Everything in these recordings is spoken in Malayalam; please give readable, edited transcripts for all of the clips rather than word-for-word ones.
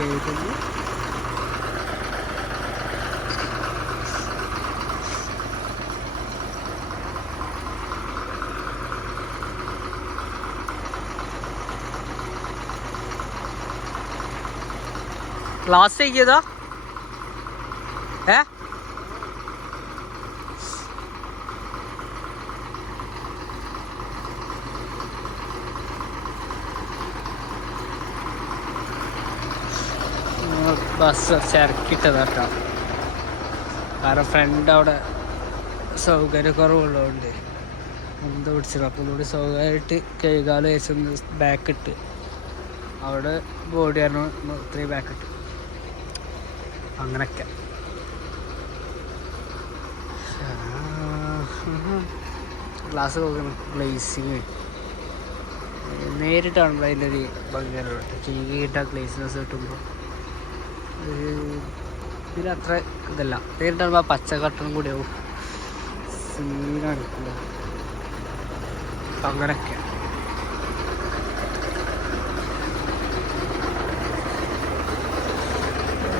കേൾക്കുന്നു. ക്ലാസ് ചെയ്തോ? ബസ് ഇറക്കിയിട്ടതാട്ടോ. കാരണം ഫ്രണ്ട് അവിടെ സൗകര്യക്കുറവുള്ളതുകൊണ്ട് എന്ത് പിടിച്ചത്. അപ്പോൾ ഒന്നുകൂടി സൗകര്യമായിട്ട് കൈകാലം വെച്ചൊന്ന് ബാക്കിട്ട് അവിടെ ബോഡി ആയിരുന്നു ഇത്രയും ബാക്കിട്ട് അങ്ങനൊക്കെ. ഗ്ലാസ് നോക്കണം. ഗ്ലേസിങ് നേരിട്ടാണല്ലോ അതിൻ്റെ ഒരു ഭംഗിയുള്ളൂ. ചീകിയിട്ട ഗ്ലേസിനെസ് കിട്ടുമ്പോൾ ഇതിലത്ര ഇതല്ല. നേരിട്ടാകുമ്പോൾ ആ പച്ച കട്ടണം കൂടി ആവും സീനാണില്ല. അപ്പം അങ്ങനെയൊക്കെ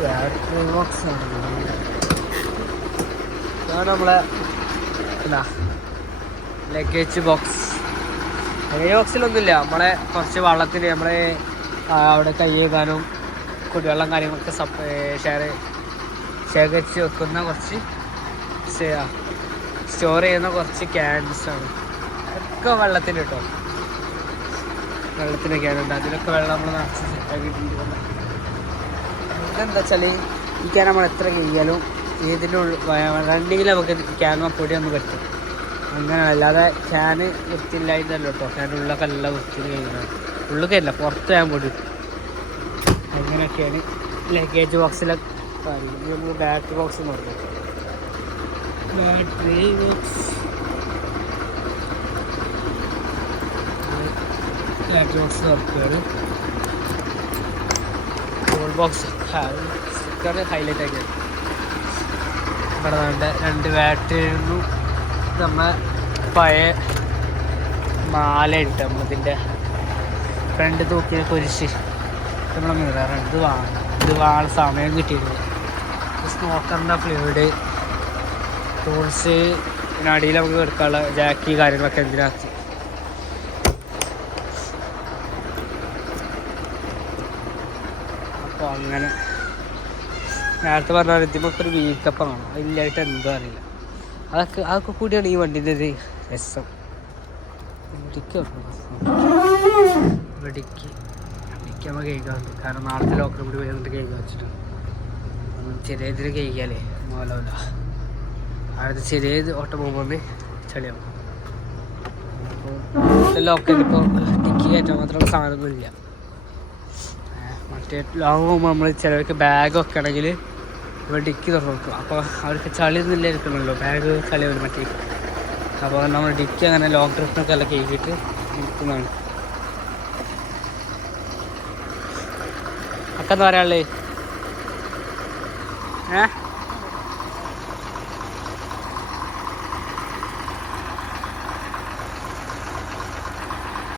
ബാറ്ററി ബോക്സ് ആണ്. ഇതാണ് നമ്മളെ എന്താ ലഗേജ് ബോക്സ്. ലഗേജ് ബോക്സിലൊന്നുമില്ല. നമ്മളെ കുറച്ച് വെള്ളത്തിന് നമ്മളെ അവിടെ കൈ കഴുകാനും കുടിവെള്ളം കാര്യങ്ങളൊക്കെ ശേഖരിച്ച് വെക്കുന്ന കുറച്ച് സ്റ്റോർ ചെയ്യുന്ന കുറച്ച് ക്യാൻസാണ്. ഒക്കെ വെള്ളത്തിന് കേട്ടോ. വെള്ളത്തിന് ക്യാനുണ്ട്. അതിലൊക്കെ വെള്ളം നമ്മൾ നിറച്ച് സെറ്റാക്കിയിട്ടുണ്ട്. ഇതെന്താ വെച്ചാൽ ഈ ക്യാൻ നമ്മൾ എത്ര കഴിയാലും ഇതിനുള്ളിൽ രണ്ടെങ്കിലും നമുക്ക് ക്യാൻ പൊടിയൊന്നും പറ്റും. അങ്ങനെ അല്ലാതെ ക്യാന് വൃത്തിയില്ലായിട്ടല്ലോ കേട്ടോ. ക്യാൻ്റെ ഉള്ളൊക്കെ എല്ലാം വൃത്തിയിൽ കഴിയുന്നത്. ഉള്ളിലല്ല പുറത്ത് ഞാൻ പൊടി. അങ്ങനെയൊക്കെയാണ് ലഗേജ് ബോക്സിലെ കാര്യങ്ങൾ. നമ്മൾ ബാറ്ററി ബോക്സ് നോക്കാം. ബാറ്ററി ബോക്സ് തുറക്കുകയാണ്. ടൂൾ ബോക്സ് സ്റ്റിക്കർ ഹൈലൈറ്റ് ആക്കിയാണ്. ഇവിടെ വേണ്ട 2 ബാറ്ററിയൊന്നും നമ്മൾ പഴയ മാലയുണ്ട്. നമ്മളിതിൻ്റെ ഫ്രണ്ട് തൂക്കിയ കുരിശ് നമ്മളെ മിററുണ്ട്. ഇത് വാങ്ങാൻ സമയം കിട്ടിയിരുന്നു. സ്മോക്കറിൻ്റെ ഫ്ലൂയിഡ് ടൂൾസ് പിന്നെ അടിയിൽ നമുക്ക് എടുക്കാനുള്ള ജാക്കി കാര്യങ്ങളൊക്കെ എന്തിനകത്ത്. അപ്പോൾ അങ്ങനെ നേരത്തെ പറഞ്ഞാൽ ഇതിമൊക്കെ ഒരു വീക്കപ്പാണ്. അതില്ലായിട്ട് എന്തോ അറിയില്ല. അതൊക്കെ കൂടിയാണ് ഈ വണ്ടീൻ്റെ ഒരു രസം. ഇടിക്ക് നമ്മൾ കഴിക്കാറുണ്ട്. കാരണം നാളത്തെ ലോക്കർ കൂടി വന്നിട്ട് കഴിക്കാൻ വെച്ചിട്ട് ചെറിയ ഇതിൽ കഴിക്കാല്ലേ മോലല്ല. അടുത്ത് ചെറിയ ഓട്ടം പോകുമ്പോൾ ചളിയാവും. അപ്പോൾ ലോക്കറിൽ ഇപ്പോൾ ടിക്കി കയറ്റാൻ മാത്രമുള്ള സാധനമൊന്നുമില്ല. മറ്റേ ലോങ് പോകുമ്പോൾ നമ്മൾ ചിലവർക്ക് ബാഗ് വെക്കണമെങ്കിൽ ഇവിടെ ഡിക്കി തുറന്നു നോക്കും. അപ്പോൾ അവർക്ക് ചളിയൊന്നും ഇല്ലായിരിക്കണമല്ലോ. ബാഗ് ചളി വരും മറ്റേ. അപ്പോൾ നമ്മൾ ഡിക്കി അങ്ങനെ ലോങ് ട്രിപ്പിനൊക്കെ എല്ലാം കഴിക്കിയിട്ട് നിൽക്കുന്നതാണ്. അക്കെന്താ പറയാനുള്ളത്?